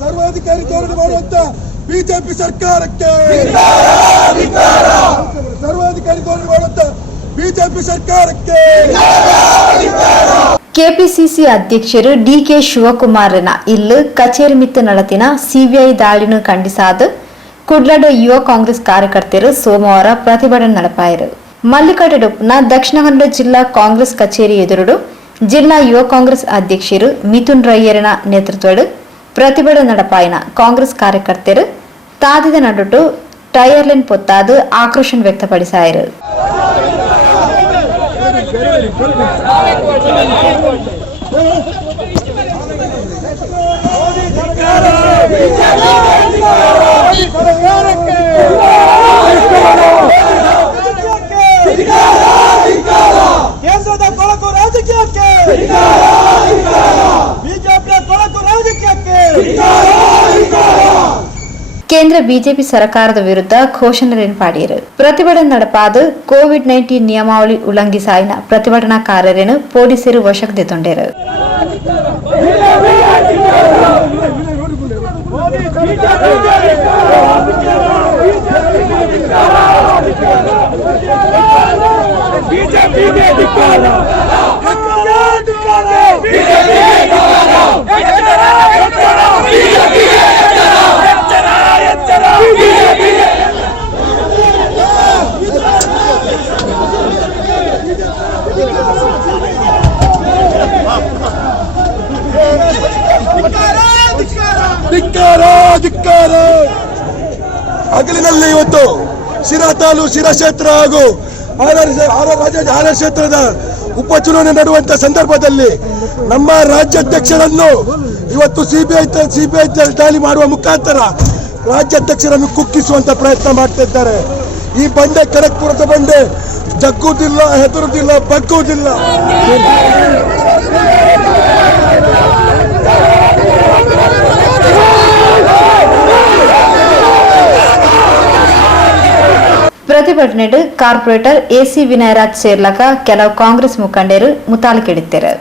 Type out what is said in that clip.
ಸರ್ವಾಧಿಕಾರಿ ಧೋರಣೆ ಮಾಡುವಂತ ಬಿಜೆಪಿ ಸರ್ಕಾರಕ್ಕೆ ಸರ್ವಾಧಿಕಾರಿ ಧೋರಣೆ ಮಾಡುವಂತ ಬಿಜೆಪಿ ಸರ್ಕಾರಕ್ಕೆ ಕೆಪಿಸಿಸಿ ಅಧ್ಯಕ್ಷರು ಡಿಕೆ ಶಿವಕುಮಾರನ ಇಲ್ಲು ಕಚೇರಿ ಮಿತ್ತು ನಡತಿನ ಸಿಬಿಐ ದಾಳಿನ ಖಂಡಿಸಾದ ಕುಡ್ಲಡ ಯುವ ಕಾಂಗ್ರೆಸ್ ಕಾರ್ಯಕರ್ತರು ಸೋಮವಾರ ಪ್ರತಿಭಟನೆ ನಡೆಪಾಯಿರು. ಮಲ್ಲಿಕಾರ್ಜುನ ದಕ್ಷಿಣ ಕನ್ನಡ ಜಿಲ್ಲಾ ಕಾಂಗ್ರೆಸ್ ಕಚೇರಿ ಎದುರು ಜಿಲ್ಲಾ ಯುವ ಕಾಂಗ್ರೆಸ್ ಅಧ್ಯಕ್ಷರು ಮಿಥುನ್ ರಯ್ಯರನ ನೇತೃತ್ವದ ಪ್ರತಿಭಟನೆ ನಡೆಪಾಯಿನ ಕಾಂಗ್ರೆಸ್ ಕಾರ್ಯಕರ್ತರು ತಾದಿದ ನಡುಟು ಟೈರ್ಲೈನ್ ಪೊತ್ತಾದು ಆಕ್ರೋಶ ವ್ಯಕ್ತಪಡಿಸಾಯಿರು. ಕೇಂದ್ರದ ಕೊಳಕು ರಾಜಕೀಯಕ್ಕೆ ಬಿಜೆಪಿಯ ಕೊಳಕು ರಾಜಕೀಯಕ್ಕೆ ಕೇಂದ್ರ ಬಿಜೆಪಿ ಸರ್ಕಾರದ ವಿರುದ್ಧ ಘೋಷಣೆ ಪಾಡಿಯರು. ಪ್ರತಿಭಟನೆ ನಡೆಪಾದ ಕೋವಿಡ್-19 ನಿಯಮಾವಳಿ ಉಲ್ಲಂಘಿಸಾಯಿನ ಪ್ರತಿಭಟನಾಕಾರರನ್ನು ಪೊಲೀಸರು ವಶಕ್ಕೆ ತಂಡರು. ಹಗಲಿನಲ್ಲಿ ಇವತ್ತು ಶಿರಾ ತಾಲೂಕು ಶಿರಾ ಕ್ಷೇತ್ರ ಹಾಗೂ ಹಾರ ಕ್ಷೇತ್ರದ ಉಪಚುನಾವಣೆ ನಡೆಯುವಂತ ಸಂದರ್ಭದಲ್ಲಿ ನಮ್ಮ ರಾಜ್ಯಾಧ್ಯಕ್ಷರನ್ನು ಇವತ್ತು ಸಿಬಿಐ ದಾಳಿ ಮಾಡುವ ಮುಖಾಂತರ ರಾಜ್ಯಾಧ್ಯಕ್ಷರನ್ನು ಕುಕ್ಕಿಸುವಂತ ಪ್ರಯತ್ನ ಮಾಡ್ತಿದ್ದಾರೆ. ಈ ಬಂಡೆ ಖಡಕ್ಪುರದ ಬಂಡೆ ಜಗ್ಗುವುದಿಲ್ಲ, ಹೆದರುವುದಿಲ್ಲ, ಬಗ್ಗುವುದಿಲ್ಲ. ಪ್ರತಿಭಟನೆ ಕಾರ್ಪೊರೇಟರ್ ಎಸಿ ವಿನಯರಾಜ್ ಸೇರ್ಲಕ ಕೆಲವು ಕಾಂಗ್ರೆಸ್ ಮುಖಂಡರು ಮುತಾಲಿಕೆಡಿದ್ದಾರೆ.